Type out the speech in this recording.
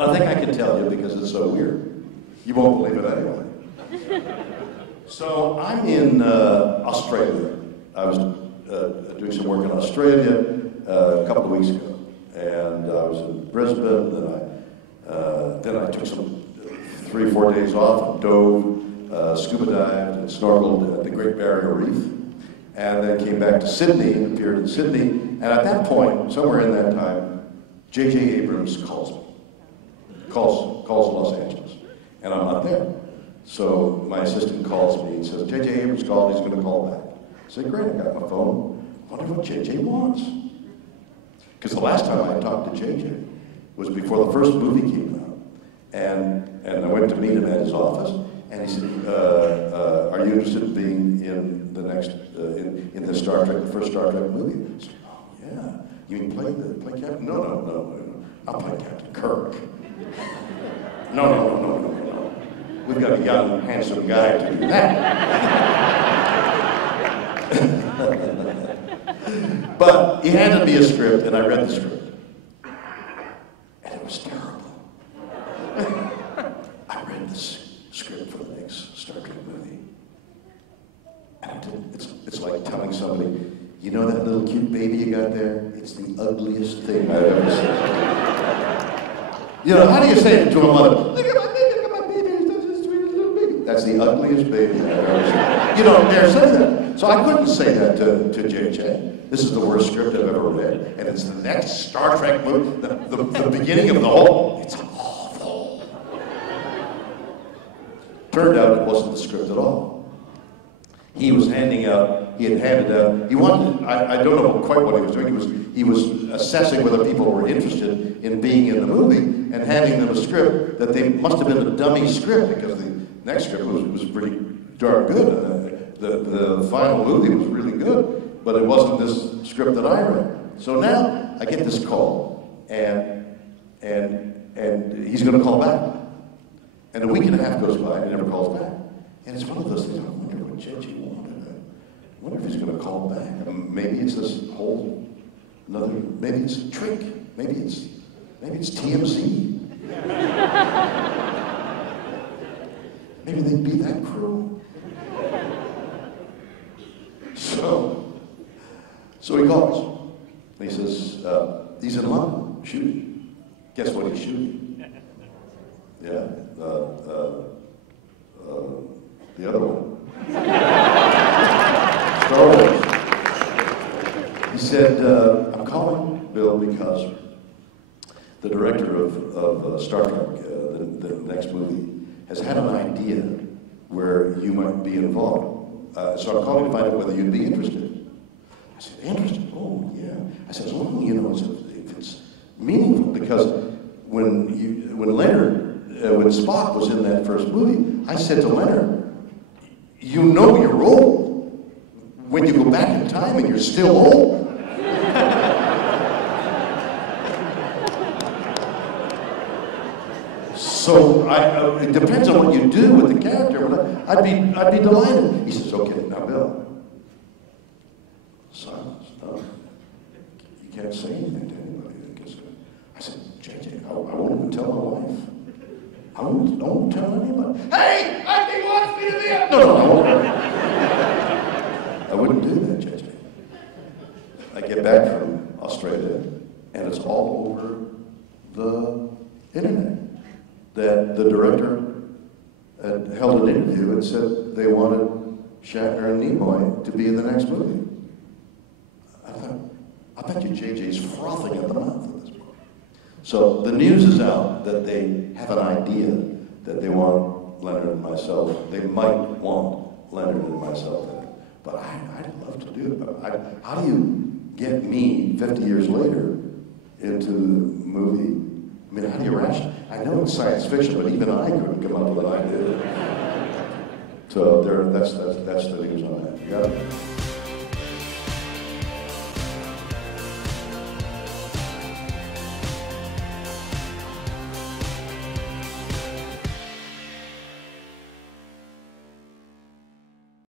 And I think I can tell you because it's so weird. You won't believe it anyway. So I'm in Australia. I was doing some work in Australia a couple of weeks ago. And I was in Brisbane, then I took some 3 or 4 days off and dove, scuba dived and snorkeled at the Great Barrier Reef. And then came back to Sydney and appeared in Sydney. And at that point, somewhere in that time, J.J. Abrams calls me. Calls Los Angeles. And I'm not there. So my assistant calls me and says, J.J. Abrams called, he's going to call back. I said, great, I got my phone. I wonder what J.J. wants. Because the last time I talked to J.J. was before the first movie came out. And I went to meet him at his office, and he said, are you interested in being in the next, in the Star Trek, the first Star Trek movie? I said, oh, yeah. You mean play Captain? No. I'll play Captain Kirk. No. We've got a young, handsome guy to do that. But he handed me a script, and I read the script. And it was terrible. I read this script for the next Star Trek movie. And it's like telling somebody, you know that little cute baby you got there? It's the ugliest thing I've ever seen. You know, how do you say it to a mother? Look at my baby, it's the sweetest little baby. That's the ugliest baby I've ever seen. You don't dare say that. So I couldn't say that to JJ. This is the worst script I've ever read, and it's the next Star Trek movie, the beginning of the whole, it's awful. Turned out it wasn't the script at all. He had handed out, he wanted, I don't know quite what he was doing, he was assessing whether people were interested in being in the movie, and handing them a script that they must have been a dummy script, because the next script was pretty darn good. The final movie was really good. But it wasn't this script that I read. So now I get this call, and he's going to call back. And a week and a half goes by, and he never calls back. And it's one of those things. I wonder what J.J. wanted. I wonder if he's going to call back. Maybe it's this whole maybe it's a trick. Maybe it's TMZ. Maybe they'd be that cruel. So he calls, and he says, he's in London, shooting. Guess what he's shooting? Yeah, the other one. Star Wars. He said, I'm calling Bill because the director of Star Trek, the next movie, has had an idea where you might be involved. So I'm calling to find out whether you'd be interested. I said, interested? Oh, yeah. I said, as long as if it's meaningful, because when Spock was in that first movie, I said to Leonard, you know you're old when you go back in time and you're still old. So it depends on what you do with the character. I'd be delighted. He says, okay, now Bill. Silence. No. You can't say anything to anybody. I said, JJ, I won't even tell my wife. I won't tell anybody. Hey, I think he wants me to be up. No, I wouldn't do that, JJ. I get back from Australia, and it's all over the internet. That the director had held an interview and said they wanted Shatner and Nimoy to be in the next movie. I thought, I bet you JJ's frothing at the mouth at this point. So the news is out that they have an idea that they want Leonard and myself. They might want Leonard and myself in it. But I'd love to do it. But how do you get me 50 years later into the movie? I mean, how do you ration? I know it's science fiction, but even I couldn't come up with an idea. So that's the news on that. Yeah.